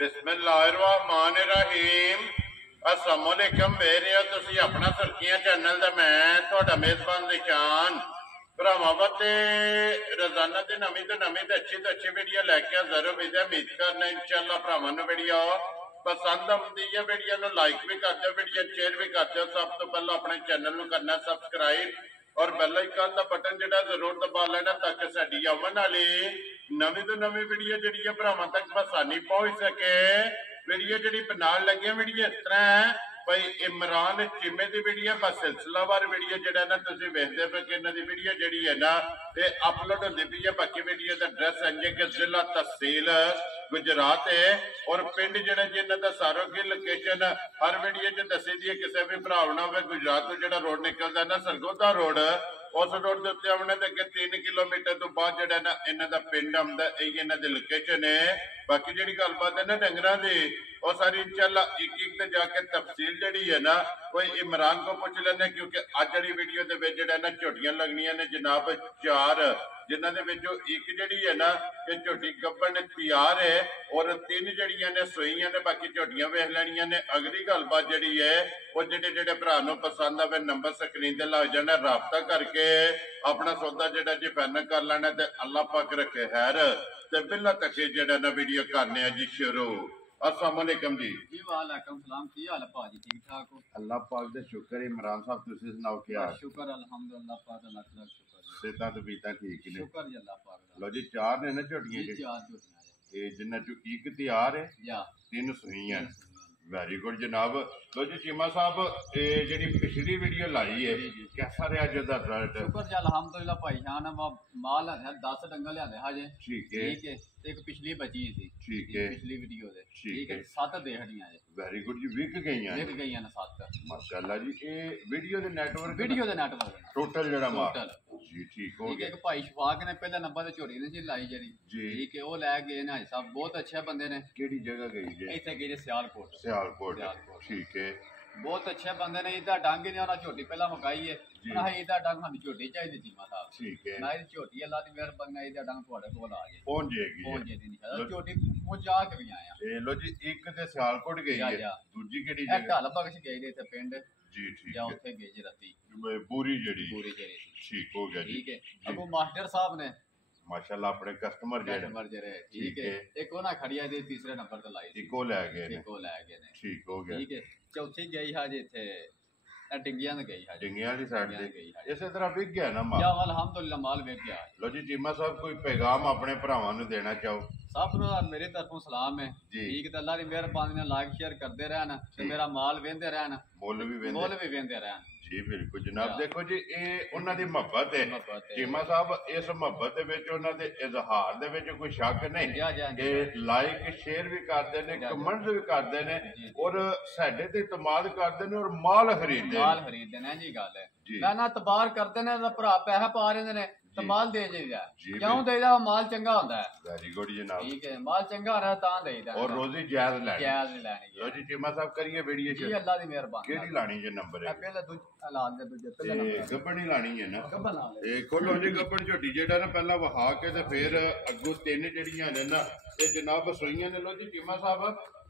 बिस्मिल्लाहिर्रहमानिर्रहीम। अस्सलाम वालेकुम मेरे तुसी अपना सुर्खियां चैनल दा मैं तुहाडा मेज़बान निशान भरावां वास्ते रोजाना दी नवीं तो अच्छी वीडियो लैके हाज़र हो। उम्मीद करना इंशाअल्लाह भरावां नूं वीडियो पसंद आउंदी है। वीडियो नूं लाइक भी कर दो, वीडियो शेयर भी कर दो। सब तो पहले अपने चैनल नूं करना सबसक्राइब और बेल आइकन का बटन जिहड़ा जरूर दबा लेना ताकि साडी आवन वाली नवीं तो नवीं वीडियो जिहड़ी भरावां तक आसानी पहुंच सके। वीडियो जिहड़ी बनाउण लगे वीडियो इस तरह है भाई इमरान चीमे की वीडियो बस सिलसिलावार वीडियो जिहड़ा ना तुसीं वेखदे पे कि इन्हां दी वीडियो जिहड़ी है ना ये अपलोड होंदी पई है। बाकी वीडियो का एड्रैस इंज कि जिला तहसील गुजरात है और पिंड जिहड़ा जी इन्हां दा सारो की लोकेशन हर वीडियो च दसी दी है। किसी भी भरा ना होवे गुजरात तो जिहड़ा रोड निकलदा ना सरगोधा रोड उस रोड के उत्ते आने तो अगे 3 किलोमीटर तो बाद जिहड़ा ना इन्हां दा पिंड आउंदा यही इन्हां दी लोकेशन है। बाकी जिहड़ी गलबात है ना डंगरां दी और सारी इंशाअल्लाह एक एक ते जाके तफसील जिहड़ी है ना कोई इमरान को पूछ लेने क्योंकि अज वाली वीडियो दे विच जिहड़ा ना झोटियां लगनियां ने जनाब 4 जिन्हां दे विचों एक जिहड़ी है ना ये झोटी गब्बन तैयार है और 3 जिहड़ियां ने सूईयां ने। बाकी झोटियां वेख लैणियां ने। अगली गलबात जिहड़ी है वो जिहड़े भरा नूं पसंद आवे नंबर स्क्रीन ते लग जाना राबता करके अपना सौदा जिहड़ा जी फाइनल कर लेना ते अल्लाह पाक रखे खैर ते बिल्ला तक जिहड़ा ना वीडियो करने जी शुरू। अस्सलाम वालेकुम जी। जी वालेकुम सलाम। की हाल है भाजी? ठीक ठाक हो? अल्लाह पाक दे शुक्र है। इमरान साहब तुसीं सुनाओ क्या हाल? शुक्र अल्हम्दुलिल्लाह पाक दा लाख लाख शुक्र। सेहतां ते बीतां ठीक ने? शुक्र जी अल्लाह पाक दा। लो जी 4 ने ना झोटियां जी 4 झोटियां ये जिन्हां चों एक तैयार है या 3 सूईयां। वेरी गुड जनाब। लो जी चीमा साहब ये जिहड़ी पिछली वीडियो लाई है कैसा रहा अज दा रिजल्ट? शुक्र जी अल्हम्दुलिल्लाह भाई जान माल है 10 डंगर लियादे हाजे। ठीक है एक पिछली बची थी। ठीक है पिछली वीडियो दे ठीक है 7 दे हड्डियां जे। वेरी गुड जी विक गईयां ने 7 माशाअल्लाह जी। ये वीडियो दे नेटवर्क टोटल जेड़ा माल जी ठीक हो गया। एक भाई शफाक ने पहले नंबर ते झोटी ने जी लाई जी ठीक है वो लै गए ने साहब बहुत अच्छे बंदे ने। केड़ी जगह गई जे? इत्थे गए सियालकोट। ठीक है बहुत अच्छे बंदे ने। इधर डंग ने उन्हें झोटी पहला मुकाई है ना इधर डंग हम झोटी चाहिए चीमा साहब। ठीक है ना झोटी अल्लाह की मेहरबानी इधर डंग थोड़े कोल आ गए पहुंच जाएगी इंशाल्लाह। झोटी पहुंचा के भी आया। ए लो जी एक ते सियालकोट गई है दूजी केड़ी जगह? ढल बख्श गई ने इत्थे पिंड जी ठीक है उत्थे गई जी राती पूरी जेड़ी ठीक हो गया जी। ठीक है अबू मास्टर साहब ने माशाल्लाह अपने कस्टमर जेड़े ठीक है एक ओना खड़िया दे तीसरे नंबर ते लाई इको ले गए ने ठीक हो गया। ठीक है चौथी गई हा जी इत्थे डिंगियां गई हा डिंगियां वाली साइड ते इसे तरह विक गया ना माल? या अल्हम्दुलिल्लाह माल विक गया। लो जी चीमा साहब कोई पैगाम अपने भरावां नूं देना चाहो? सब मेरी तरफों सलाम है ठीक ते अल्लाह की मेहरबानी नाल लाइक शेयर करते रहन ते मेरा माल वेंदे रहन मुल भी वेंदे रहन जी बिल्कुल जनाब। देखो जी ये उन्हां दी मोहब्बत है चीमा साहब। इस मोहब्बत दे विच उन्हां दे इजहार दे विच कोई शक नहीं कि लाइक शेयर भी करदे ने कमेंट्स भी करदे ने और साडे ते इतमाद करदे ने और माल खरीददे ने जी गल है मैं ना तबार करदे ने भरा पैसा पा रहे ने तो माल दे जाइदा क्यों देदा माल चंगा होंदा है। वेरी गुड जनाब ठीक है माल चंगा होना तां देदा और रोजी जायज लेनी लो जी चीमा साहब करिए वीडियो जी अल्लाह दी मेहरबानी। केड़ी लानी जे नंबर है? पहले दूजा लाल दे दूजे पहले नंबर गब्बन ही लानी है ना गब्बन लाल ए खोलो जी गब्बन झोटी जेड़ा ना पहला वहा के ते फिर अगू 3 जड़ियां ने ना ते जनाब सूईयां ने। लो जी चीमा साहब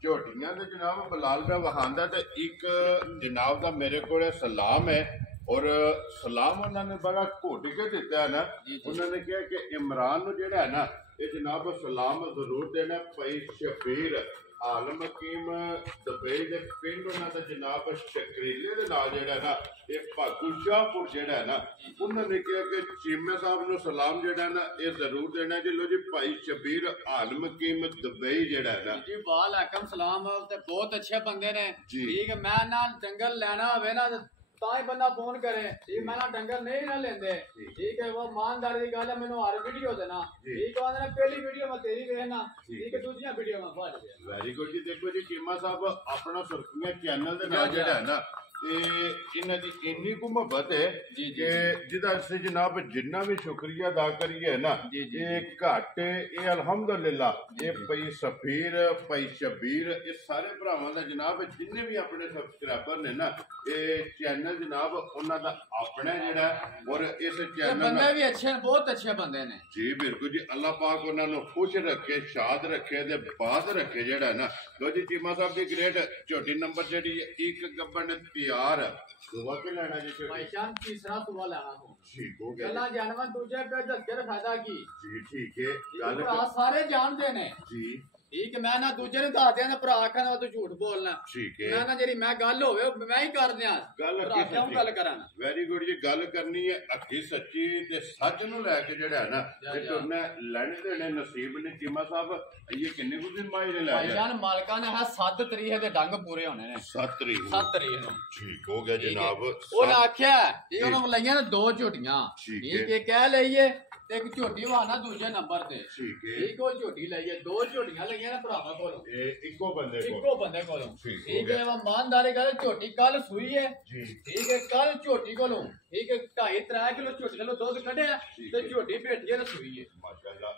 झोटियां ते जनाब बलाल दा वहांदा ते एक जनाब दा मेरे कोल सलाम है और सलाम उन्होंने बड़ा घोट के दिता है ना। उन्होंने कहा कि इमरान नूं जेड़ा है ना ये जनाब सलाम जरूर देना। भाई शबीर आलम हकीम दुबई दे पिंड उन्हां दा जनाब शकरीले दे नाल जेड़ा ना ये भागू शाहपुर जेड़ा है ना उन्होंने कहा कि चीमे साहब नूं सलाम जेड़ा ना ये जरूर देना जी। लो जी भाई शबीर आलम हकीम दुबई जेड़ा है ना जी वालेकुम सलाम ते बहुत अच्छे बंदे ने ठीक है। मैं ना जंगल लेना होवे ना ताई बंदा फोन करे ठीक मैं ना डंगर नहीं ना लेंदे ठीक है वो ईमानदारी की गल है। मैनू हर वीडियो देना ठीक है पहली वीडियो में तेरी वेखना ठीक है दूसरी वीडियो में फड़ गया। वेरी गुड जी। देखो जी चीमा साहब अपना सुर्खियां चैनल दे नाल जेड़ा है ना ਤੇ ਇਹਨਾਂ ਦੀ ਇੰਨੀ ਕੁ ਮੁਹੱਬਤ ਹੈ ਜੀ, ਜੀ, ਕਿ ਜਿਹਦਾ ਅਸੀਂ ਜਨਾਬ ਜਿੰਨਾ ਵੀ ਸ਼ੁਕਰੀਆ ਅਦਾ ਕਰੀਏ ਨਾ ਜੀ, ਜੀ। ਇਹ ਘੱਟ ਇਹ ਅਲਹਮਦੁਲਿਲਾ ਇਹ ਭਾਈ ਸਫੀਰ ਭਾਈ ਸ਼ਬੀਰ ਇਹ ਸਾਰੇ ਭਰਾਵਾਂ ਦਾ ਜਨਾਬ ਜਿੰਨੇ ਵੀ ਆਪਣੇ ਸਬਸਕ੍ਰਾਈਬਰ ਨੇ ਨਾ ਇਹ ਚੈਨਲ ਜਨਾਬ ਉਹਨਾਂ ਦਾ ਆਪਣਾ ਜਿਹੜਾ ਔਰ ਇਸ ਚੈਨਲ ਬੰਦੇ ਵੀ ਅੱਛੇ ਨੇ, ਬਹੁਤ ਅੱਛੇ ਬੰਦੇ ਨੇ ਜੀ ਬਿਲਕੁਲ ਜੀ ਅੱਲਾਹ ਪਾਕ ਉਹਨਾਂ ਨੂੰ ਖੁਸ਼ ਰੱਖੇ ਸ਼ਾਦ ਰੱਖੇ ਤੇ ਬਾਦ ਰੱਖੇ ਜਿਹੜਾ ਨਾ ਲੋ ਜੀ ਚੀਮਾ ਸਾਹਿਬ ਦੀ ਗ੍ਰੇਟ ਝੋਟੀ ਨੰਬਰ ਜਿਹੜੀ ਇੱਕ ਗੱਬਨ ਤਿਆਰ ਸੁਬਾ ਕੇ ਲੈਣਾ ਜੀ ਝੋਟੀ ਭਾਈਜਾਨ तीसरा सुबह लाना हो ठीक हो गया गला जानवर दूजे पे धक्के फायदा की जी ठीक है गल भरा सारे जानते ने जी ठीक है मैं ना दूजे ने दस दिया भरा आखना तू झूठ बोलना ठीक है मैं ना जेरी मैं गल होवे मैं ही कर दिया गल भरा क्यों गल करा ਵੈਰੀ ਗੁੱਡ ਜੀ ਗੱਲ ਕਰਨੀ ਹੈ ਅੱਖੀ ਸੱਚੀ ਤੇ ਸੱਚ ਨੂੰ ਲੈ ਕੇ ਜਿਹੜਾ ਹੈ ਨਾ ਤੇ ਤੁਰਨਾ ਲੈਣੇ ਦੇਣੇ ਨਸੀਬ ਨੇ ਚੀਮਾ ਸਾਹਿਬ ਇਹ ਕਿੰਨੇ ਕੁ ਦਿਨ ਮਾਇਨੇ ਲੈ ਗਿਆ ਭਾਈਜਾਨ ਮਾਲਕਾਂ ਨੇ ਹੈ 7 ਤਰੀਕ ਦੇ ਡੰਗ ਪੂਰੇ ਹੋਣੇ ਨੇ 7 ਤਰੀਕ 7 ਤਰੀਕ ਨੂੰ ਠੀਕ ਹੋ ਗਿਆ ਜਨਾਬ ਉਹਨੇ ਆਖਿਆ ਇਹ ਉਹਨੂੰ ਲਈਆਂ ਨੇ 2 ਝੋਟੀਆਂ ਠੀਕ ਹੈ ਕਹਿ ਲਈਏ ਤੇ ਇੱਕ ਝੋਟੀ ਵਾਣਾ ਦੂਜੇ ਨੰਬਰ ਤੇ ਠੀਕ ਹੈ ਇੱਕੋ ਝੋਟੀ ਲਈਏ 2 ਝੋਟੀਆਂ ਲਈਆਂ ਨੇ ਭਰਾਵਾਂ ਕੋਲੋਂ ਇਹ ਇੱਕੋ ਬੰਦੇ ਕੋਲ ਇੱਕੋ ਬੰਦੇ ਕੋਲੋਂ ਠੀਕ ਹੈ ਵਾ ਇਮਾਨਦਾਰੀ ਗੱਲ ਝੋਟੀ ਕੱਲ ਸੂਈ ਹੈ ਜੀ ਠੀਕ ਹੈ ਕੱਲ ਝੋਟੀ ਕੋਲੋਂ ਠੀਕ ਹੈ 2.5-3 ਕਿਲੋ ਝੋਟੀ ਕੋਲੋਂ ਦੁੱਧ ਕੱਢਿਆ ਤੇ ਝੋਟੀ ਭੇਟੀ ਨੇ ਸੂਈ ਹੈ ਮਾਸ਼ਾਅੱਲਾ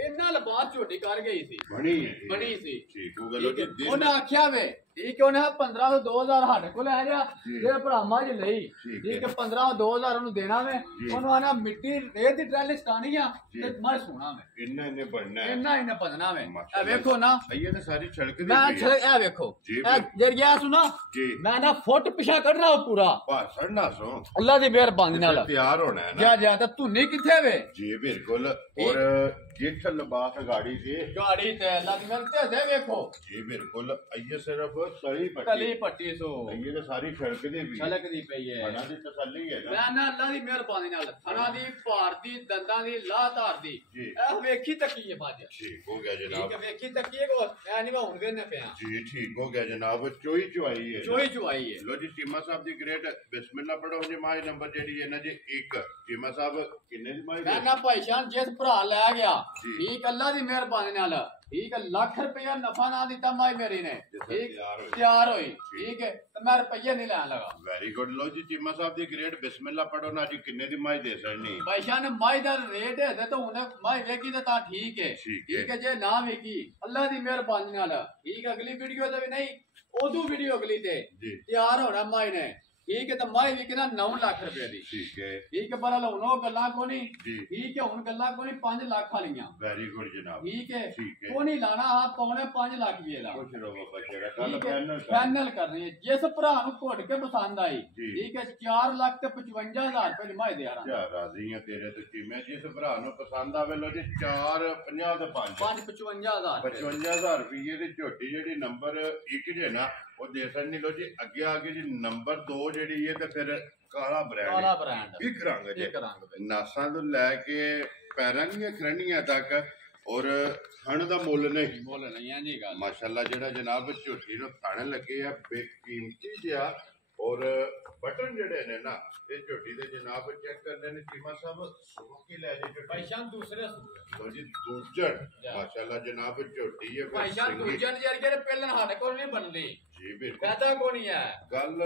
ਇੰਨਾ ਲਬਾਤ ਝੋਟੀ ਕਰ ਗਈ ਸੀ ਬਣੀ ਸੀ ਠੀਕ ਹੋ ਗਿਆ ਉਹਨੇ ਆਖਿਆ ਵੇ ਠੀਕ ਹੈ ਉਹਨੇ 15 ਤੋਂ 2000 ਸਾਡੇ ਕੋਲ ਆ ਜਾ ਜੇ ਭਰਾਵਾਂ ਜੀ ਲਈ ਠੀਕ ਹੈ 15 2000 ਉਹਨੂੰ ਦੇਣਾ ਵੇ ਉਹਨੂੰ ਆਣਾ ਮਿੱਟੀ ਰੇਤ ਦੀ ਟਰਾਲੀ ਸਟਾਣੀ ਆ ਤੇ ਮੈਂ ਸੋਣਾ ਵੇ ਇੰਨਾ ਬਣਨਾ ਇੰਨਾ ਬਣਨਾ ਵੇ ਇਹ ਵੇਖੋ ਨਾ ਇਹ ਤੇ ਸਾਰੀ ਛੜਕ ਦੀ ਮੈਂ ਇਹ ਵੇਖੋ ਇਹ ਜਰੀਆ ਸੁਣਾ ਮੈਂ ਨਾ ਫੁੱਟ ਪਿਛਾ ਕੱਢਣਾ ਪੂਰਾ ਭਾਸ਼ਣ ਨਾ ਸੋ ਅੱਲਾ ਦੀ ਮਿਹਰਬਾਨੀ ਨਾਲ ਤਿਆਰ ਹੋਣਾ ਹੈ ਨਾ ਜਾ ਤਾਂ ਧੁੰਨੀ ਕਿੱਥੇ ਵੇ ਜੀ ਬਿਲਕੁਲ ਔਰ ਜਿੱਠ ਲਬਾਸ ਗਾੜੀ ਤੇ ਅੱਲਾ ਦੀ ਮਿਹਰ ਤੇ ਦੇ ਵੇਖੋ ਜੀ ਬਿਲकुल ਇਹ ਸਿਰਫ ਕਲੀ ਪੱਟੀ ਸੋ ਇਹ ਤਾਂ ਸਾਰੀ ਛੜਕ ਦੀ ਵੀ ਛਲਕ ਦੀ ਪਈ ਹੈ ਬਣਾ ਦੀ ਤਸੱਲੀ ਹੈ ਮੈਂ ਨਾ ਅੱਲਾ ਦੀ ਮਿਹਰਬਾਨੀ ਨਾਲ ਥਣਾ ਦੀ ਭਾਰਤੀ ਦੰਦਾਂ ਦੀ ਲਾਹ ਧਾਰ ਦੀ ਇਹ ਵੇਖੀ ਤੱਕੀਏ ਬਾਜ ਠੀਕ ਹੋ ਗਿਆ ਜਨਾਬ ਠੀਕ ਹੈ ਵੇਖੀ ਤੱਕੀਏ ਕੋ ਐ ਨਹੀਂ ਹੁਣ ਵੇਨੇ ਪਿਆ ਜੀ ਠੀਕ ਹੋ ਗਿਆ ਜਨਾਬ ਚੋਈ ਚੁਆਈ ਹੈ ਚੁਆਈ ਹੈ ਲੋ ਜੀ ਚੀਮਾ ਸਾਹਿਬ ਦੀ ਗ੍ਰੇਟ ਬਿਸਮਿਲ੍ਲਾ ਪੜੋ ਜੀ ਮਾਈ ਨੰਬਰ ਜਿਹੜੀ ਹੈ ਨਾ ਜੀ 1 ਚੀਮਾ ਸਾਹਿਬ ਕਿੰਨੇ ਦੀ ਮਾਈ ਮੈਂ ਨਾ ਭਾਈਸ਼ਾਨ ਜਿਸ ਭਰਾ ਲੈ ਗਿਆ ਠੀਕ ਅੱਲਾ ਦੀ ਮਿਹਰਬਾਨੀ ਨਾਲ ठीक है लाख रुपया नफा ना दिता माई मेरी ने ठीक तैयार हुई ठीक है तो मैं रुपये नहीं लाने लगा वेरी गुड लो जी चीमा साहब दी ग्रेट बिस्मिल्लाह पढ़ो ना जी किन्ने दी माई दे सकनी भाईशाह ने माई दा रेट है तो उन्हें माई वेखी तो ता ठीक है जे ना वेखी अल्लाह दी मेहरबानी नाल ठीक अगली वीडियो ते भी नहीं ओदू वीडियो अगली ते तैयार होना माई ने ठीक है तो माई विकना 9 लाख रुपए दी ठीक है पर हुन ओ गल्लां को नहीं ठीक है हुन गल्लां को नहीं 5 लाख वालियां वेरी गुड जनाब ठीक है को नहीं लाना हां पौने 5 लाख भी ला खुश रहो बच्चे कल फाइनल करनी है जिस भरा नु घुट के पसंद आई ठीक है 4 लाख ते 55000 रुपए दी माई दे रहा क्या राजी है तेरे ते कीमे जिस भरा नु पसंद आवे लो जी 4 50 ते 5 55000 रुपए दी झोटी जेडी नंबर 1 जे ना ਉਹ ਦੇ ਸਕਣੀ ਲੋ ਜੀ ਅੱਗੇ ਜੀ ਨੰਬਰ 2 ਜਿਹੜੀ ਹੈ ਤੇ ਫਿਰ ਕਾਲਾ ਬ੍ਰਾਂਡ ਇੱਕ ਰੰਗ ਨਾਸਾਂ ਤੋਂ ਲੈ ਕੇ ਪੈਰਾਂ ਦੀਆਂ ਖਰਣੀਆਂ ਤੱਕ ਔਰ ਥਣ ਦਾ ਮੁੱਲ ਨਹੀਂ ਹੈ ਜੀ ਗੱਲ ਮਾਸ਼ਾਅੱਲਾ ਜਿਹੜਾ ਜਨਾਬ ਝੋਟੀ ਨੂੰ ਥਣ ਲੱਗੇ ਆ ਬੇਕੀਮਤੀ ਜਿਹਾ ਔਰ ਬਟਨ ਜਿਹੜੇ ਨੇ ਨਾ ਇਹ ਝੋਟੀ ਦੇ ਜਨਾਬ ਚੈੱਕ ਕਰਦੇ ਨੇ ਚੀਮਾ ਸਾਹਿਬ ਸੁੱਕੀ ਲੈ ਜੇ ਝੋਟੀ ਭਾਈਸ਼ਾਨ ਦੂਸਰੇ ਲੋ ਜੀ ਦੂਜਣ ਮਾਸ਼ਾਅੱਲਾ ਜਨਾਬ ਝੋਟੀ ਹੈ ਭਾਈਸ਼ਾਨ ਦੂਜਣ ਜਿਹੜੇ ਪਹਿਲਾਂ ਸਾਡੇ ਕੋਲ ਨਹੀਂ ਬਣਦੀ ਜੀ ਬਿਲਕੁਲ ਪਤਾ ਕੋ ਨਹੀਂ ਹੈ ਗੱਲ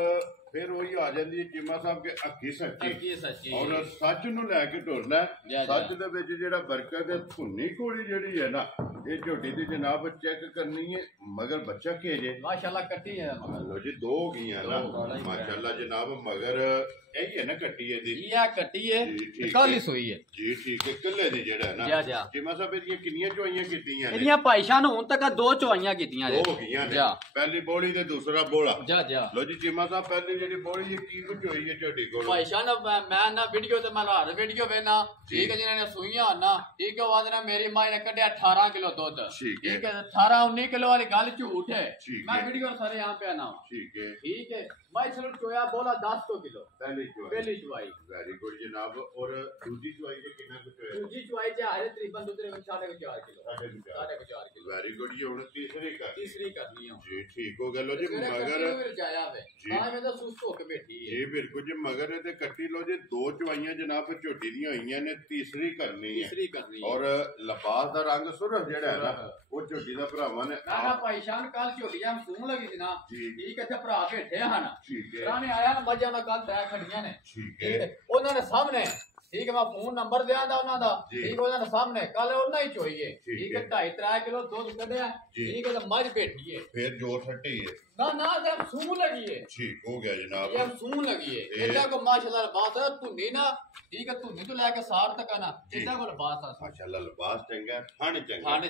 ਫਿਰ ਉਹੀ ਆ ਜਾਂਦੀ ਹੈ ਚੀਮਾ ਸਾਹਿਬ ਕੇ ਅੱਖੀ ਸੱਚੀ ਔਰ ਸੱਚ ਨੂੰ ਲੈ ਕੇ ਢੋਲਣਾ ਸੱਚ ਦੇ ਵਿੱਚ ਜਿਹੜਾ ਬਰਕਤ ਹੈ ਧੁੰਨੀ ਕੋਲੀ ਜਿਹੜੀ ਹੈ ਨਾ ਇਹ ਝੋਟੀ ਦੀ ਜਨਾਬ ਚੈੱਕ ਕਰਨੀ ਹੈ ਮਗਰ ਬੱਚਾ ਕੇ ਜੇ ਮਾਸ਼ਾਅੱਲਾ ਕੱਟੀ ਹੈ ਮਗਰ ਲੋ ਜੀ 2 ਹੋ ਗਈਆਂ ਨਾ ਮਾਸ਼ਾਅੱਲਾ ਜਨਾਬ ਮਗਰ ਇਹ ਹੈ ਨਾ ਕੱਟੀ ਹੈ ਦੀ ਇਹ ਕੱਟੀ ਹੈ ਕਾਲੀ ਸੋਈ ਹੈ ਜੀ ਠੀਕ ਹੈ ਕੱਲੇ ਦੀ ਜਿਹੜਾ ਨਾ ਚੀਮਾ ਸਾਹਿਬ ਇਹਦੀਆਂ ਕਿੰਨੀਆਂ ਚੁਆਈਆਂ ਕੀਤੀਆਂ ਨੇ ਇਹਦੀਆਂ ਭਾਈਸ਼ਾਨ ਹੁਣ ਤੱਕ 2 ਚੁਆਈਆਂ ਕੀਤੀਆਂ ਨੇ 2 ਹੋ ਗਈਆਂ ਨੇ ਪਹਿਲੀ ਬੋਲੀ ਤੇ ਦੂਸਰਾ ਬੋਲਾ ਲੋ ਜੀ ਚੀਮਾ ਸਾਹਿਬ ਪਹਿਲੀ ਜਿਹੜੀ ਬੋਲੀ ਇਹ ਕੀ ਕੁਝ ਹੋਈ ਹੈ ਝੋਟੀ ਕੋਲ ਭਾਈਸ਼ਾਨ ਮੈਂ ਨਾ ਵੀਡੀਓ ਤੇ ਮੈਂ ਹਰ ਵੀਡੀਓ ਵੇਨਾ ਠੀਕ ਹੈ ਜਿਹਨਾਂ ਨੇ ਸੂਈਆਂ ਨਾ ਠੀਕ ਹੈ ਵਾਦ ਨਾ ਮੇਰੀ ਮਾਂ ਨੇ ਕੱਢਿਆ 18 ਕਿਲੋ ਦੁੱਧ ਠੀਕ ਹੈ 18 19 ਕਿਲੋ ਵਾਲੀ ਗੱਲ ਝੂਠ ਹੈ ਮੈਂ ਵੀਡੀਓ ਸਾਰੇ ਯਹਾਂ पे आना ठीक है मैं चलो चोया बोला 10 किलो पहली चुवाई वेरी गुड जनाब और दूसरी चुवाई के कितना कुछ है दूसरी चुवाई जे हरे तकरीबन दूसरे 4.5 किलो 4.5 किलो ਵੈਰੀ ਗੁੱਡ ਜੀ। ਹੁਣ ਤੀਸਰੀ ਕਰਨੀ ਆ ਜੀ। ਠੀਕ ਹੋ ਗਿਆ। ਲੋ ਜੀ ਮਗਰ ਮੈਂ ਤਾਂ ਸੁਸਤ ਹੋ ਕੇ ਬੈਠੀ ਹੈ ਜੀ। ਬਿਲਕੁਲ ਜੀ। ਮਗਰ ਇਹਦੇ ਕੱਟੀ ਲੋ ਜੀ। 2 ਚਵਾਈਆਂ ਜਨਾਬ ਝੋਟੀ ਦੀਆਂ ਹੋਈਆਂ ਨੇ, ਤੀਸਰੀ ਕਰਨੀ ਹੈ। ਔਰ ਲਿਬਾਸ ਦਾ ਰੰਗ ਸੁਰਖ ਜਿਹੜਾ ਹੈ ਨਾ ਉਹ ਝੋਟੀ ਦਾ ਭਰਾਵਾਂ ਨੇ ਨਾ ਭਾਈ ਸ਼ਾਨ ਕੱਲ ਝੋਟੀਆਂ ਸੂਣ ਲੱਗੀ ਸੀ ਨਾ ਠੀਕ ਇੱਥੇ ਭਰਾ ਬੈਠੇ ਹਨ। ਠੀਕ ਹੈ। ਭਰਾ ਨੇ ਆਇਆ ਨਾ ਮੱਝਾਂ ਦਾ ਕੱਲ ਤੈ ਖੜੀਆਂ ਨੇ। ਠੀਕ ਹੈ। ਉਹਨਾਂ ਦੇ ਸਾਹਮਣੇ ਠੀਕ ਹੈ ਮੈਂ ਫੋਨ ਨੰਬਰ ਦਿਆਂਦਾ ਉਹਨਾਂ ਦਾ ਠੀਕ ਉਹਨਾਂ ਦੇ ਸਾਹਮਣੇ ਕੱਲ ਉਹਨਾਂ ਹੀ ਚੋਈਏ ਠੀਕ ਹੈ 2.5-3 ਕਿਲੋ ਦੁੱਧ ਕੱਢਿਆ ਠੀਕ ਹੈ ਤੇ ਮੱਝ ਬੈਠੀ ਹੈ ਫਿਰ ਜੋਰ ਛੱਟੀ ਹੈ ਨਾ ਜਦ ਸੂਣ ਲਗੀ ਹੈ। ਠੀਕ ਹੋ ਗਿਆ ਜਨਾਬ। ਇਹ ਸੂਣ ਲਗੀ ਹੈ ਇਹਦਾ ਕੋ ਮਾਸ਼ਾਅੱਲਾ ਬਾਤ ਧੁੰਨੀ ਨਾ ਠੀਕ ਹੈ ਧੁੰਨੀ ਤੋਂ ਲੈ ਕੇ ਸਾਰ ਤੱਕ ਨਾ ਇਹਦਾ ਕੋਲ ਬਾਤ ਆ ਮਾਸ਼ਾਅੱਲਾ ਲਿਬਾਸ ਚੰਗਾ ਥਣ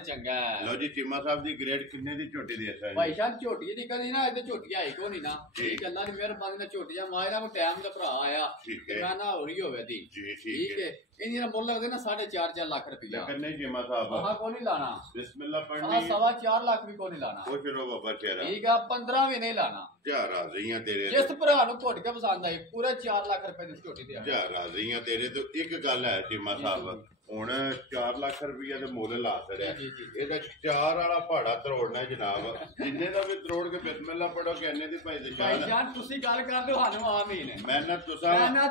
ਚੰਗਾ ਲਓ ਜੀ। ਚੀਮਾ ਸਾਹਿਬ ਦੀ ਗ੍ਰੇਡ ਕਿੰਨੇ ਦੀ ਝੋਟੀ ਦੀ ਹੈ ਭਾਈ ਸਾਹਿਬ ਝੋਟੀ ਦੀ ਕਦੀ ਨਾ ਇਹਦੇ ਝੋਟੀ ਆਈ ਕੋ ਨਹੀਂ ਨਾ ਠੀਕ ਹੈ। ਅੱਲਾ ਦੀ ਮਿਹਰਬਾਨੀ ਨਾਲ ਝੋਟੀਆਂ ਮਾਇਰਾ ਕੋ ਟਾਈਮ ਦਾ ਭਰਾ ਆਇਆ ਮੈਂ ਨਾ ਹੋ ਰਹੀ ਹੋਵੇ ਦੀ ਜੀ। ਠੀਕ ਹੈ। ਇਹਦੀ ਦਾ ਮੁੱਲ ਲੱਗਦੇ ਨਾ 4.5 ਲੱਖ ਰੁਪਇਆ। ਕਿੰਨੇ ਚੀਮਾ ਸਾਹਿਬ ਆਹ ਕੋ ਨਹੀਂ ਲਾਣਾ ਬਿਸਮਿਲ੍ਲਾ ਪੜਨੀ 4.25 ਲੱਖ ਵੀ ਕੋ ਨਹੀਂ ਲਾਣਾ। ਉਹ ਫਿਰੋ ਬਾਬਾ ਤੇਰਾ ਠੀਕ ਆ 15 ਵੀ ਨਹੀਂ ਲਾਣਾ। ਜਾ ਰਾਜ਼ੀਆਂ ਤੇਰੇ ਜਿਸ ਭਰਾ ਨੂੰ ਘੁੱਟ ਕੇ ਪਸੰਦ ਆਈ ਪੂਰੇ 4 ਲੱਖ ਰੁਪਏ ਦੀ ਝੋਟੀ ਦੇ ਜਾ ਰਾਜ਼ੀਆਂ ਤੇਰੇ ਤੋਂ। ਇੱਕ ਗੱਲ ਹੈ ਚੀਮਾ ਸਾਹਿਬ ਹੁਣ 4 ਲੱਖ ਰੁਪਈਆ ਦੇ ਮੁੱਲ ਲਾ ਛੜਿਆ ਇਹਦਾ 4 ਵਾਲਾ ਪਹਾੜਾ ਤਰੋੜਨਾ ਜਨਾਬ। ਜਿੰਨੇ ਦਾ ਵੀ ਤਰੋੜ ਕੇ ਬਿਸਮਿਲ੍ਲਾ ਪੜੋ ਕਹਿੰਨੇ ਦੀ ਭਾਈ ਦੇ ਜਾਨ ਤੁਸੀਂ ਗੱਲ ਕਰਦੇ ਹੋ ਸਾਨੂੰ ਆਮੀਨ ਮੈਂ ਨਾ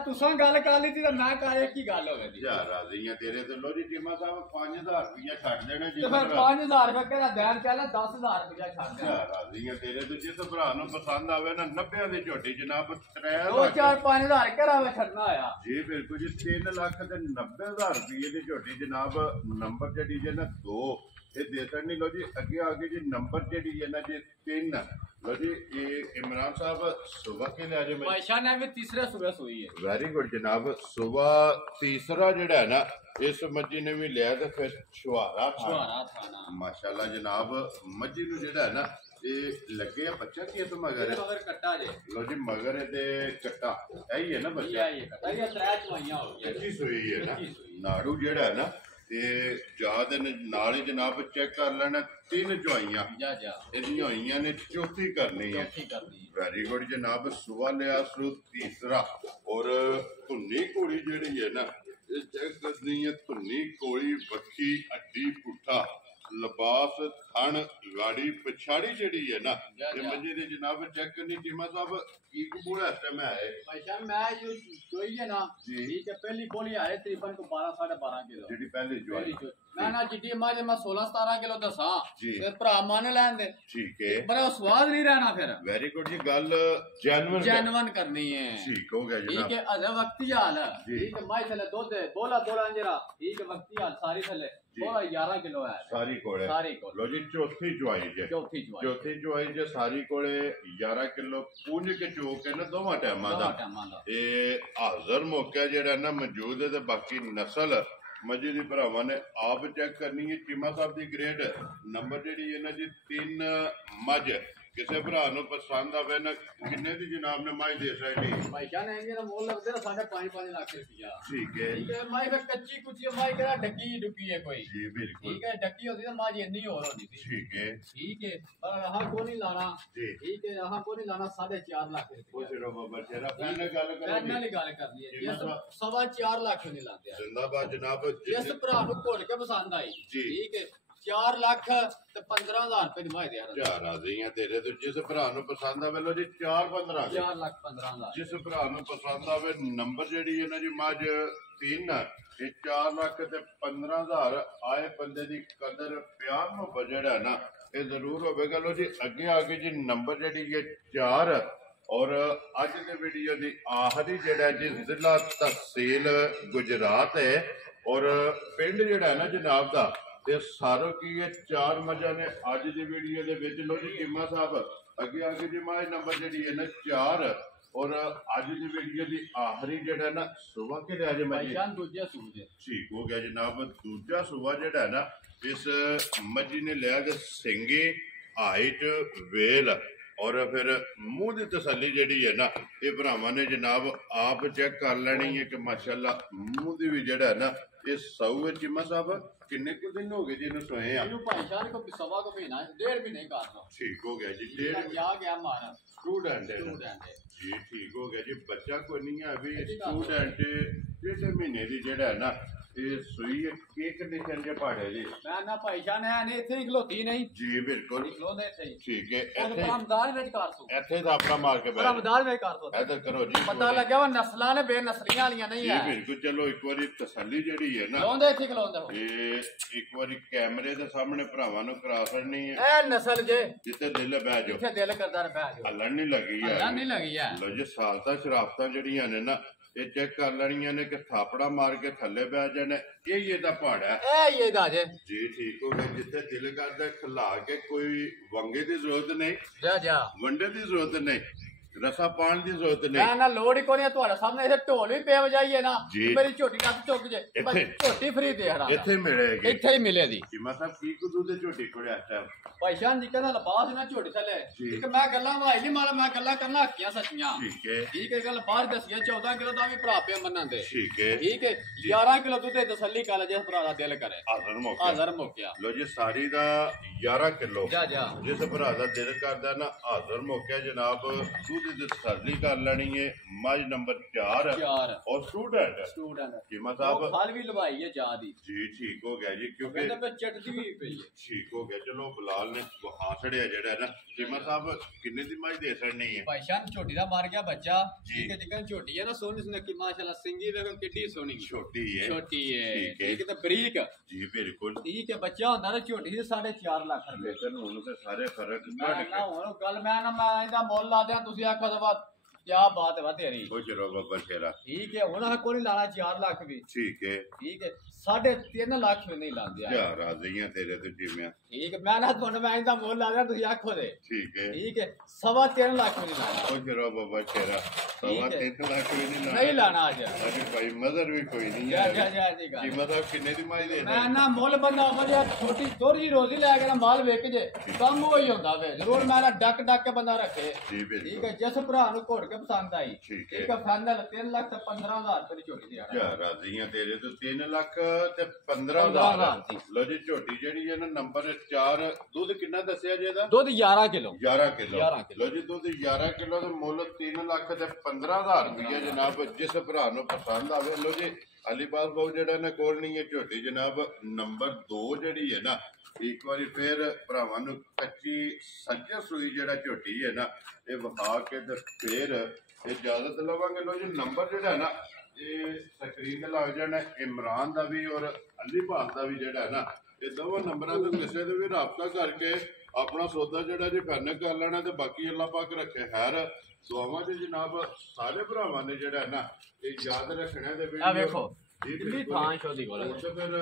ਤੁਸਾਂ ਗੱਲ ਕਰ ਲਈ ਤੇ ਮੈਂ ਕਰੇ ਕੀ ਗੱਲ ਹੋਵੇ ਦੀ ਜਾ ਰਾਜ਼ੀਆਂ ਤੇਰੇ ਤੇ। ਲੋ ਜੀ ਚੀਮਾ ਸਾਹਿਬ 5000 ਰੁਪਈਆ ਛੱਡ ਦੇਣਾ ਜੀ। ਫਿਰ 5000 ਰੁਪਏ ਕਿਹੜਾ ਦੇਣ ਚੱਲਾ 10000 ਰੁਪਇਆ ਛੱਡ ਦੇ। ਜਾ ਰਾਜ਼ੀਆਂ ਤੇਰੇ ਤੇ। ਜਿਸ ਭਰਾ ਨੂੰ ਪਸੰਦ ਆਵੇ ਨਾ 90 ਦੀ ਝੋਟੀ ਜਨਾਬ 2-4-5000 ਕਰਾਵੇ ਛੱਡਣਾ ਆ ਜੀ। ਬਿਲਕੁਲ ਜੀ। 3 ਲੱਖ ਤੇ 90,000 ਰੁਪਏ ਦੀ ਝੋਟੀ ਜਨਾਬ। ਨੰਬਰ ਜਿਹੜੀ ਜੇ ਨਾ 2 ਇਹ ਦੇ ਸਕਣੀ। ਲੋ ਜੀ ਅੱਗੇ ਆ ਗਏ ਜੀ ਨੰਬਰ ਜਿਹੜੀ ਹੈ ਨਾ ਜੀ 3। ਲੋ ਜੀ ਇਹ ਇਮਰਾਨ ਸਾਹਿਬ ਸੁਬਹ ਕੇ ਲਿਆ ਜੇ ਬਾਦਸ਼ਾਹ ਨੇ ਵੀ ਤੀਸਰੇ ਸੂਬੇ ਸੋਈ ਹੈ। ਵੈਰੀ ਗੁੱਡ ਜਨਾਬ। ਸੁਬਹ ਤੀਸਰਾ ਜਿਹੜਾ ਹੈ ਨਾ ਇਸ ਮੱਝੀ ਨੇ ਵੀ ਲਿਆ ਤੇ ਫਿਰ ਛੁਹਾਰਾ ਥਾਣਾ ਮਾਸ਼ਾਅੱਲਾ ਜਨਾਬ। ਮੱਝੀ ਨੂੰ ਜਿਹੜਾ ਹੈ ਨਾ ਇਹ ਲੱਗੇ ਆ ਬੱਚਾ ਕੀ ਇਸ ਮਗਰ ਕੱਟਾ ਜੇ। ਲੋ ਜੀ ਮਗਰ ਇਹਦੇ ਕੱਟਾ ਇਹੀ ਹੈ ਨਾ ਬੱਚਾ। ਇਹ 3 ਚਵਾਈਆਂ ਹੋ ਗਈਆਂ। ਕੱਚੀ ਸੋਈ ਹੈ ਨਾ ਨਾੜੂ ਜਿਹੜਾ ਹੈ ਨਾ ਤੇ ਯਾਦ ਨਾਲ ਹੀ ਜਨਾਬ ਚੈੱਕ ਕਰ ਲੈਣਾ। 3 ਚਵਾਈਆਂ ਇਹਦੀਆਂ ਹੋਈਆਂ ਨੇ, ਚੌਥੀ ਕਰਨੀ ਹੈ। ਵੈਰੀ ਗੁੱਡ ਜਨਾਬ। ਸੁਬਹ ਲਿਆ ਸੂ ਤੀਸਰਾ। ਔਰ ਧੁੰਨੀ ਘੋੜੀ ਜਿਹੜੀ ਹੈ ਨਾ ਇਹ ਚੈੱਕ ਕਰਨੀ ਹੈ। ਧੁੰਨੀ ਕੋਲੀ ਵੱਖੀ ਅੱਡੀ ਪੁੱਠਾ ਲਿਬਾਸ ਥਣ ਗਾੜੀ ਪਛਾੜੀ ਜਿਹੜੀ ਹੈ ਨਾ ਇਹ ਮੰਜੇ ਦੇ ਜਨਾਬ ਚੈੱਕ ਕਰਨੀ। ਚੀਮਾ ਸਾਹਿਬ ਕੀ ਕਬੂਲ ਇਸ ਟਾਈਮ ਹੈ ਭਾਈ ਸਾਹਿਬ ਮੈਂ ਜੋ ਚੋਈ ਹੈ ਨਾ ਠੀਕ ਹੈ ਪਹਿਲੀ ਬੋਲੀ ਆਏ ਤਕਰੀਬਨ ਕੋ 12-12.5 ਕਿਲੋ ਜਿਹੜੀ ਪਹਿਲੀ ਚੋਈ ਨਾ ਜਿੱਡੀ ਮਾਜੇ ਮੈਂ 16-17 ਕਿਲੋ ਦੱਸਾਂ ਤੇ ਭਰਾ ਮੰਨ ਲੈਣ ਦੇ। ਠੀਕ ਹੈ ਪਰ ਉਹ ਸਵਾਦ ਨਹੀਂ ਰਹਿਣਾ ਫਿਰ। ਵੈਰੀ ਗੁੱਡ ਜੀ। ਗੱਲ ਜੈਨੂਇਨ ਕਰਨੀ ਹੈ। ਠੀਕ ਹੋ ਗਿਆ ਜਨਾਬ। ਠੀਕ ਹੈ। ਅਜੇ ਵਕਤੀ ਹਾਲ ਠੀਕ ਹੈ। ਮਾਈ ਥਲੇ ਦੁੱਧ ਬੋਲਾ ਜਿਹੜਾ ਠੀਕ ਹੈ ਵਕਤੀ ਹਾਲ ਸਾਰੀ ਥਲੇ ਬੋਲਾ 11 ਕਿਲੋ ਹੈ ਸਾਰੀ ਕੋਲੇ। ਲੋ ਜੀ ਚੌਥੀ ਚੁਆਈ ਜੇ ਚੌਥੀ ਚੁਆਈ ਜੇ ਸਾਰੀ ਕੋਲੇ 11 ਕਿਲੋ ਪੂੰਝ ਕੇ ਚੋ ਕੇ ਨਾ ਦੋਵਾਂ ਟਾਈਮਾਂ ਦਾ ਇਹ ਹਾਜ਼ਰ ਮੌਕਾ ਜਿਹੜਾ ਨਾ ਮੌਜੂਦ ਹੈ। ਤੇ ਬਾਕੀ ਨਸਲ ਮੱਝੀ ਦੀ ਭਰਾਵਾਂ ਨੇ ਆਪ ਚੈੱਕ ਕਰਨੀ ਹੈ। ਚੀਮਾ ਸਾਹਿਬ ਦੀ ਗ੍ਰੇਡ ਨੰਬਰ ਜਿਹੜੀ ਹੈ ਨਾ ਜੀ 3 ਮੱਝ ਕਿਸੇ ਭਰਾ ਨੂੰ ਪਸੰਦ ਆਵੇ ਨਾ ਕਿੰਨੇ ਦੀ ਜਨਾਬ ਨੇ ਮਾਈ ਦੇ ਸਕਦੀ ਭਾਈ ਜਾਨ ਇਹਦਾ ਮੁੱਲ ਲੱਗਦੇ ਨਾ 5.5 ਲੱਖ ਰੁਪਇਆ। ਠੀਕ ਹੈ। ਮਾਈ ਫਿਰ ਕੱਚੀ ਕੁੱਚੀ ਮਾਈ ਕਿਹੜਾ ਡੱਕੀ ਡੁੱਕੀ ਹੈ ਕੋਈ। ਜੀ ਬਿਲਕੁਲ। ਠੀਕ ਹੈ। ਡੱਕੀ ਹੁੰਦੀ ਤਾਂ ਮਾਈ ਇੰਨੀ ਹੋਰ ਹੁੰਦੀ ਸੀ। ਠੀਕ ਹੈ। ਪਰ ਆਹ ਕੋ ਨਹੀਂ ਲਾਣਾ ਠੀਕ ਹੈ। ਆਹ ਕੋ ਨਹੀਂ ਲਾਣਾ 4.5 ਲੱਖ ਰੁਪਇਆ। ਉਹ ਸਿਰੋਂ ਬਾਬਾ ਤੇਰਾ ਪਹਿਲਾਂ ਗੱਲ ਕਰਨੀ ਹੈ। ਜਿਸ 4.5 ਲੱਖ ਨਹੀਂ ਲਾਉਂਦੇ ਜ਼ਿੰਦਾਬਾਦ ਜਨਾਬ। ਜਿਸ ਭਰਾ ਨੂੰ ਘੁੱਟ ਕੇ ਪਸੰਦ ਆਈ ਠੀਕ ਹੈ 4 ਲੱਖ ਤੇ 15,000 ਰੁਪਏ ਦੀ ਮਾਈ ਦੇ ਯਾਰ। ਜਾ ਰਾਜ਼ੀਆਂ ਤੇਰੇ ਤੇ। ਜਿਸ ਭਰਾ ਨੂੰ ਪਸੰਦ ਆਵੇ ਲੋ ਜੀ 4 ਲੱਖ 15,000। ਜਿਸ ਭਰਾ ਨੂੰ ਪਸੰਦ ਆਵੇ ਨੰਬਰ ਜਿਹੜੀ ਹੈ ਨਾ ਜੀ ਮੱਝ 3 ਇਹ 4 ਲੱਖ ਤੇ 15,000 ਆਏ ਬੰਦੇ ਦੀ ਕਦਰ ਪਿਆਰ ਨੂੰ ਬਜਟ ਹੈ ਨਾ ਇਹ ਜ਼ਰੂਰ ਹੋਵੇਗਾ। ਲੋ ਜੀ ਅੱਗੇ ਆ ਕੇ ਜੀ ਨੰਬਰ ਜਿਹੜੀ ਹੈ 4 ਔਰ ਅੱਜ ਦੇ ਵੀਡੀਓ ਦੀ ਆਖਰੀ ਜਿਹੜਾ ਜੀ ਜ਼ਿਲ੍ਹਾ ਤਹਿਸੀਲ ਗੁਜਰਾਤ ਹੈ ਔਰ ਪਿੰਡ ਜਿਹੜਾ ਹੈ ਨਾ ਜਨਾਬ ਦਾ ਇਹ ਸਾਰੋ ਕੀ ਹੈ 4 ਮੱਝਾਂ ਨੇ ਅੱਜ ਦੀ ਵੀਡੀਓ ਦੇ ਵਿੱਚ। ਲੋ ਜੀ ਚੀਮਾ ਸਾਹਿਬ ਅੱਗੇ ਆ ਕੇ ਜੀ ਮਾਈ ਨੰਬਰ ਜਿਹੜੀ ਹੈ ਨਾ 4 ਔਰ ਅੱਜ ਦੀ ਵੀਡੀਓ ਦੀ ਆਖਰੀ ਜਿਹੜਾ ਨਾ ਸੁਬਹ ਕੇ ਲਿਆ ਜੇ ਮੱਝੀ ਦੂਜਾ ਸੂਬੇ ਠੀਕ ਹੋ ਗਿਆ ਜਨਾਬ। ਦੂਜਾ ਸੁਬਹ ਜਿਹੜਾ ਨਾ ਇਸ ਮੱਝੀ ਨੇ ਲਿਆ ਕਿ ਸਿੰਗੀ ਹਾਈਟ ਵੇਲ ਔਰ ਫਿਰ ਮੂੰਹ ਦੀ ਤਸੱਲੀ ਜਿਹੜੀ ਹੈ ਨਾ ਇਹ ਭਰਾਵਾਂ ਨੇ ਜਨਾਬ ਆਪ ਚੈੱਕ ਕਰ ਲੈਣੀ ਹੈ ਕਿ ਮਾਸ਼ਾਅੱਲਾ ਮੂੰਹ ਦੀ ਵੀ ਜਿਹੜਾ ਹੈ ਨਾ ਇਹ ਸੌ ਚੀਮਾ ਸਾਹਿਬ ਕਿੰਨੇ ਕੁ ਦਿਨ ਹੋ ਗਏ ਜੀ ਇਹਨੂੰ ਸੋਏ ਆ। ਇਹਨੂੰ ਭਾਈ ਸਾਹਿਬ ਕੋ ਸਵਾ ਕੋ ਮਹੀਨਾ 1.5 ਮਹੀਨੇ ਕਰਨਾ। ਠੀਕ ਹੋ ਗਿਆ ਜੀ। ਗਿਆ ਮਾਰਾ ਸਟੂਡੈਂਟ ਜੀ। ਠੀਕ ਹੋ ਗਿਆ ਜੀ। ਬੱਚਾ ਕੋਈ ਨਹੀਂ ਹੈ ਅਭੀ ਸਟੂਡੈਂਟ 1.5 ਮਹੀਨੇ ਦੀ ਜਿਹੜਾ ਹੈ ਨਾ ਇਹ ਸੂਈ ਕੀ ਕੰਡੀਸ਼ਨ ਜੇ ਪਾੜੇ ਜੀ ਮੈਂ ਨਾ ਭਾਈ ਸ਼ਾਹ ਨੇ ਨਹੀਂ ਇੱਥੇ ਹੀ ਖਲੋਤੀ ਨਹੀਂ ਜੀ ਬਿਲਕੁਲ ਖਲੋਦੇ ਇੱਥੇ ਹੀ ਠੀਕ ਹੈ ਉਹ ਇੱਥੇ ਰਮਦਾਨ ਵਿੱਚ ਕਰ ਸੋ ਇੱਥੇ ਤਾਂ ਆਪਣਾ ਮਾਰ ਕੇ ਬੈਠ ਰਮਦਾਨ ਵਿੱਚ ਕਰ ਸੋ ਇੱਧਰ ਕਰੋ ਜੀ ਪਤਾ ਲੱਗਿਆ ਵਾ ਨਸਲਾਂ ਨੇ ਬੇਨਸਲੀਆਂ ਵਾਲੀਆਂ ਨਹੀਂ ਜੀ ਹੈ ਬਿਲਕੁਲ ਚਲੋ ਇੱਕ ਵਾਰੀ ਤਸੱਲੀ ਜਿਹੜੀ ਹੈ ਨਾ ਖਲੋਦੇ ਇੱਥੇ ਖਲੋਦੇ ਹੋ ਇਹ ਇੱਕ ਵਾਰੀ ਕੈਮਰੇ ਦੇ ਸਾਹਮਣੇ ਭਰਾਵਾਂ ਨੂੰ ਕਰਾ ਛੱਡਣੀ ਹੈ ਇਹ ਨਸਲ ਜੇ ਜਿੱਥੇ ਦਿਲ ਬਹਿ ਜਾਓ ਜਿੱਥੇ ਦਿਲ ਕਰਦਾ ਰ ਬਹਿ ਜਾਓ ਹੱਲਣ ਨਹੀਂ ਲੱਗੀ ਅੱਲਾ ਯਾਰ ਨਹੀਂ ਲੱਗੀ ਹੈ ਲੋ ਜੀ ਸਾਲਤਾ ਸ਼ਰਾਫਤਾਂ ਜਿਹੜੀਆਂ ਨੇ ਨਾ ਇਹ ਚੈੱਕ ਕਰ ਲੈਣੀਆਂ ਨੇ ਕਿ ਥਾਪੜਾ ਮਾਰ ਕੇ ਥੱਲੇ ਬਹਿ ਜਾਣਾ ਇਹ ਹੀ ਇਹਦਾ ਪਹਾੜਾ ਹੈ ਇਹ ਹੀ ਇਹਦਾ ਜੇ ਜੀ ਠੀਕ ਹੋ ਗਿਆ ਜਿੱਥੇ ਦਿਲ ਕਰਦਾ ਖਿਲਾ ਕੇ ਕੋਈ ਵੰਗੇ ਦੀ ਜ਼ਰੂਰਤ ਨਹੀਂ ਜਾ ਜਾ ਵੰਡੇ ਦੀ ਜ਼ਰੂਰਤ ਨਹੀਂ ਰਸਾ ਪਾਣ ਦੀ ਜ਼ਰੂਰਤ ਨਹੀਂ ਮੈਂ ਨਾ ਲੋੜ ਹੀ ਕੋਈ ਨਹੀਂ ਤੁਹਾਡੇ ਸਾਹਮਣੇ ਇਹ ਢੋਲ ਵੀ ਪੇ ਵਜਾਈਏ ਨਾ ਜੀ। ਮੇਰੀ ਝੋਟੀ ਕੱਟ ਚੁੱਕ ਜੇ ਬਸ ਇੱਥੇ। ਝੋਟੀ ਫਰੀ ਦੇ ਹਰਾ ਇੱਥੇ ਮਿਲੇਗੀ ਇੱਥੇ ਹੀ ਮਿਲੇ ਦੀ ਜਿਮਾ ਸਾਹਿਬ ਕੀ ਕੁਦੂ ਦੇ ਝੋਟੀ ਕੋਲੇ ਆ ਟਾਈਮ ਭਾਈ ਸ਼ਾਨ ਜੀ ਕਹਿੰਦਾ ਲਪਾਸ ਨਾ ਝੋਟੀ ਥੱਲੇ ਜੀ। ਇੱਕ ਮੈਂ ਗੱਲਾਂ ਵਾਈ ਨਹੀਂ ਮਾਰਾ ਮੈਂ ਗੱਲਾਂ ਕਰਨਾ ਹੱਕੀਆਂ ਸੱਚੀਆਂ ਠੀਕ ਹੈ ਠੀਕ ਹੈ ਗੱਲ ਬਾਹਰ ਦੱਸੀਆਂ 14 ਕਿਲੋ ਦਾ ਵੀ ਭਰਾ ਪਿਆ ਮੰਨਣ ਦੇ ਠੀਕ ਹੈ ਠੀਕ ਹੈ 11 ਕਿਲੋ ਦੁੱਧ ਦੇ ਤਸੱਲੀ ਕਰ ਜੇ ਭਰਾ ਦਾ ਦਿਲ ਕਰੇ ਹਾਜ਼ਰ ਮੌਕਾ ਹਾਜ਼ਰ ਮੁੱਕਿਆ ਲੋ ਜੀ ਸਾਰੀ ਦਾ 11 ਕਿਲੋ ਜਾ ਜਾ ਜਿਸ ਭਰਾ ਦਾ ਦਿਲ ਕਰਦਾ ਨਾ ਹਾਜ਼ਰ ਮੌਕਾ ਜਨਾਬ ਦੁੱਧ ਦੀ ਤਸੱਲੀ ਕਰ ਲੈਣੀ ਹੈ ਮੱਝ ਨੰਬਰ 4 4 ਔਰ ਸਟੂਡੈਂਟ ਸਟੂਡੈਂਟ ਜਿਮਾ ਉਹ ਸਾਹਿਬ ਫਲ ਵੀ ਲਵਾਈ ਹੈ ਜਾ ਦੀ ਜੀ ਠੀਕ ਹੋ ਗਿਆ ਜੀ ਕਿਉਂਕਿ ਕਹਿੰਦੇ ਪੇ ਚਟਦੀ ਵੀ ਪਈ ਹੈ ਠੀਕ ਹੋ ਗਿਆ ਚਲੋ ਬਲਾਲ ਨੇ ਵਹਾ ਛੜਿਆ ਜਿਹੜਾ ਹੈ ਨਾ ਜਿਮਾ ਸਾਹਿਬ ਕਿੰਨੇ ਦੀ ਮੱਝ ਦੇ ਛੜਨੀ ਹੈ ਭਾਈ ਸ਼ਾਨ ਝੋਟੀ ਦਾ ਮਾਰ ਗਿਆ ਬੱਚਾ ਜੀ। ਠੀਕ ਹੈ ਜਿੱਕਨ ਝੋਟੀ ਹੈ ਨਾ ਸੋਹਣੀ ਸੁਨੱਖੀ ਮਾਸ਼ਾਅੱਲਾ ਸਿੰਗੀ ਵੇਖੋ ਕਿੱਡੀ ਸੋਹਣੀ ਛੋਟੀ ਹੈ ਛੋਟੀ ਹੈ ਠੀਕ ਹੈ। ਠੀਕ ਹੈ ਤੇ ਬਰੀਕ ਜੀ ਬਿਲਕੁਲ ਠੀਕ ਹੈ ਬੱਚਾ ਹੁੰਦਾ ਨਾ ਝੋਟੀ ਦੀ 4.5 ਲੱਖ ਰੁਪਏ ਲੇਕਿਨ ਹੁਣ ਤੇ ਸਾਰੇ ਫਰਕ ਮੈਂ ਕੱਢ ਨਾ ਕੇ ਹੁਣ ਗੱਲ ਮੈਂ ਇਹਦਾ ਮੁੱਲ ਲਾ ਦਿਆਂ ਤੁਸੀਂ ਆਖੋ ਤਾਂ ਬਾਤ ਕੀ ਬਾਤ ਹੈ ਤੇਰੀ ਖੁਸ਼ ਰਹੋ ਬੱਬਰ ਸ਼ੇਰਾ ਠੀਕ ਹੈ ਹੁਣ ਆ ਕੋਈ ਲਾਣਾ 4 ਲੱਖ ਵੀ ਠੀਕ ਹੈ ਠੀਕ ਹੈ 3.5 ਲੱਖ ਵੀ ਨਹੀਂ ਲਾਉਂਦੇ ਜਾ ਰਾਜ਼ੀਆਂ ਤੇਰੇ ਤੇ ਜਿਮਿਆ ਠੀਕ ਹੈ ਮੈਂ ਨਾ ਤੁਹਾਨੂੰ ਮੈਂ ਇਹਦਾ ਮੁੱਲ ਲਾ ਦਿਆਂ ਤੁਸੀਂ ਆਖੋ ਦੇ ਠੀਕ ਹੈ ਠੀਕ ਹੈ 3.5 ਲੱਖ ਵੀ ਨਹੀਂ ਲਾਣਾ ਖੁਸ਼ ਰਹੋ ਬੱਬਰ ਸ਼ੇਰਾ ਸਵਾ ਠੀਕ ਹੈ। 3 ਲੱਖ ਵੀ ਨਹੀਂ ਨਹੀਂ ਲਾਣਾ ਅੱਜ ਅਜੀ ਭਾਈ ਮਦਰ ਵੀ ਕੋਈ ਨਹੀਂ ਜਾ ਜਾ ਹੈ ਜਾ ਜੀ ਗੱਲ ਜਿਮਾ ਸਾਹਿਬ ਕਿੰਨੇ ਦੀ ਮੱਝ ਦੇ ਮੈਂ ਨਾ ਮੁੱਲ ਬੰਦਾ ਵਧੀਆ ਛੋਟੀ ਥੋੜੀ ਰੋਜ਼ੀ ਲੈ ਕੇ ਨਾ ਮਾਲ ਵੇਚ ਜੇ ਕੰਮ ਹੋਈ ਹੁੰਦਾ ਵੇ ਜ਼ਰੂਰ ਮੈਂ ਨਾ ਡੱਕ ਕੇ ਬੰਦਾ ਰੱਖੇ ਜੀ ਠੀਕ ਬਿਲਕੁਲ ਹੈ ਜਿਸ ਭਰਾ ਨੂੰ ਘੋੜ ਕੇ ਪਸੰਦ ਆਈ ਠੀਕ ਹੈ। ਠੀਕ ਹੈ ਫਾਈਨਲ 3 ਲੱਖ ਤੇ 15000 ਰੁਪਏ ਦੀ ਝੋਟੀ ਦੀ ਜਾ ਰਾਜ਼ੀਆਂ ਤੇਰੇ ਤੋਂ 3 ਲੱਖ ਤੇ 15,000 15,000 ਲੋ ਜੀ ਝੋਟੀ ਜਿਹੜੀ ਹੈ ਨਾ ਨੰਬਰ 4 ਦੁੱਧ ਕਿੰਨਾ ਦੱਸਿਆ ਜੀ ਇਹਦਾ ਦੁੱਧ 11 ਕਿਲੋ 11 ਕਿਲੋ 11 ਕਿਲੋ। ਲੋ ਜੀ ਦੁੱਧ 11 ਕਿਲੋ ਦਾ ਮੁੱਲ 3 ਲੱਖ ਤੇ 15,000 ਰੁਪਏ ਜਨਾਬ ਜਿਸ ਭਰਾ ਨੂੰ ਪਸੰਦ ਆਵੇ ਲੋ ਜੀ ਅਲੀਬਾਗ ਬਾਉ ਜਿਹੜਾ ਨਾ ਕੋਲ ਨਹੀਂ ਹੈ ਝੋਟੀ ਜਨਾਬ ਨੰਬਰ 2 ਜਿਹੜੀ ਹੈ ਨਾ ਇੱਕ ਵਾਰੀ ਫੇਰ ਭਰਾਵਾਂ ਨੂੰ ਕੱਚੀ ਸੱਜੇ ਸੂਈ ਜਿਹੜਾ ਝੋਟੀ ਹੈ ਨਾ ਇਹ ਵਹਾ ਕੇ ਤੇ ਫੇਰ ਇਜਾਜ਼ਤ ਲਵਾਂਗੇ ਲੋ ਜੀ ਨੰਬਰ ਜਿਹੜਾ ਹੈ ਨਾ ਇਹ ਸਕਰੀਨ ਤੇ ਲੱਗ ਜਾਣਾ ਇਮਰਾਨ ਦਾ ਵੀ ਔਰ ਅਲੀਬਾਗ ਦਾ ਵੀ ਜਿਹੜਾ ਹੈ ਨਾ ਇਹ ਦੋਵਾਂ ਨੰਬਰਾਂ ਤੋਂ ਕਿਸੇ ਦੇ ਵੀ ਰਾਬਤਾ ਕਰਕੇ ਆਪਣਾ ਸੌਦਾ ਜਿਹੜਾ ਜੇ ਕਰਨਾ ਕਰ ਲੈਣਾ ਤੇ ਬਾਕੀ ਅੱਲਾਹ ਪਾਕ ਰੱਖੇ ਖੈਰ ਦੁਆਵਾਂ ਚ ਜਨਾਬ ਸਾਰੇ ਭਰਾਵਾਂ ਨੇ ਜਿਹੜਾ ਹੈ ਨਾ ਇਹ ਯਾਦ ਰੱਖਣਾ ਤੇ ਆ ਵੇਖੋ ਕਿੰਨੀ ਥਾਂ ਸ਼ੋਦੀ ਕੋਲ ਉਹ ਤਾਂ ਫਿਰ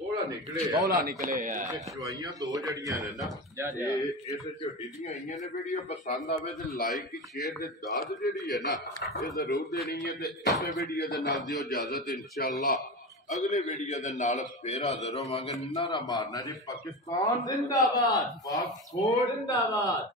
ਉਹਲਾ ਨਿਕਲੇ ਬੋਲਾ ਨਿਕਲੇ ਆ ਤੇ ਚਵਾਈਆਂ 2 ਜੜੀਆਂ ਨੇ ਨਾ ਜਾ ਜਾ। ਤੇ ਇਸ ਝੋਟੀ ਦੀਆਂ ਆਈਆਂ ਨੇ ਵੀਡੀਓ ਪਸੰਦ ਆਵੇ ਤੇ ਲਾਈਕ ਸ਼ੇਅਰ ਤੇ ਦਾਦ ਜਿਹੜੀ ਹੈ ਨਾ ਇਹ ਜ਼ਰੂਰ ਦੇਣੀ ਹੈ ਤੇ ਇਸੇ ਵੀਡੀਓ ਦੇ ਨਾਲ ਦਿਓ ਇਜਾਜ਼ਤ ਇਨਸ਼ਾਅੱਲਾ ਅਗਲੇ ਵੀਡੀਓ ਦੇ ਨਾਲ ਫੇਰ ਹਾਜ਼ਰ ਹੋਵਾਂਗੇ ਨਾਰਾ ਮਾਰਨਾ ਜੀ ਪਾਕਿਸਤਾਨ ਜ਼ਿੰਦਾਬਾਦ ਪਾਕ ਖੋੜ ਜ਼ਿੰਦਾਬਾਦ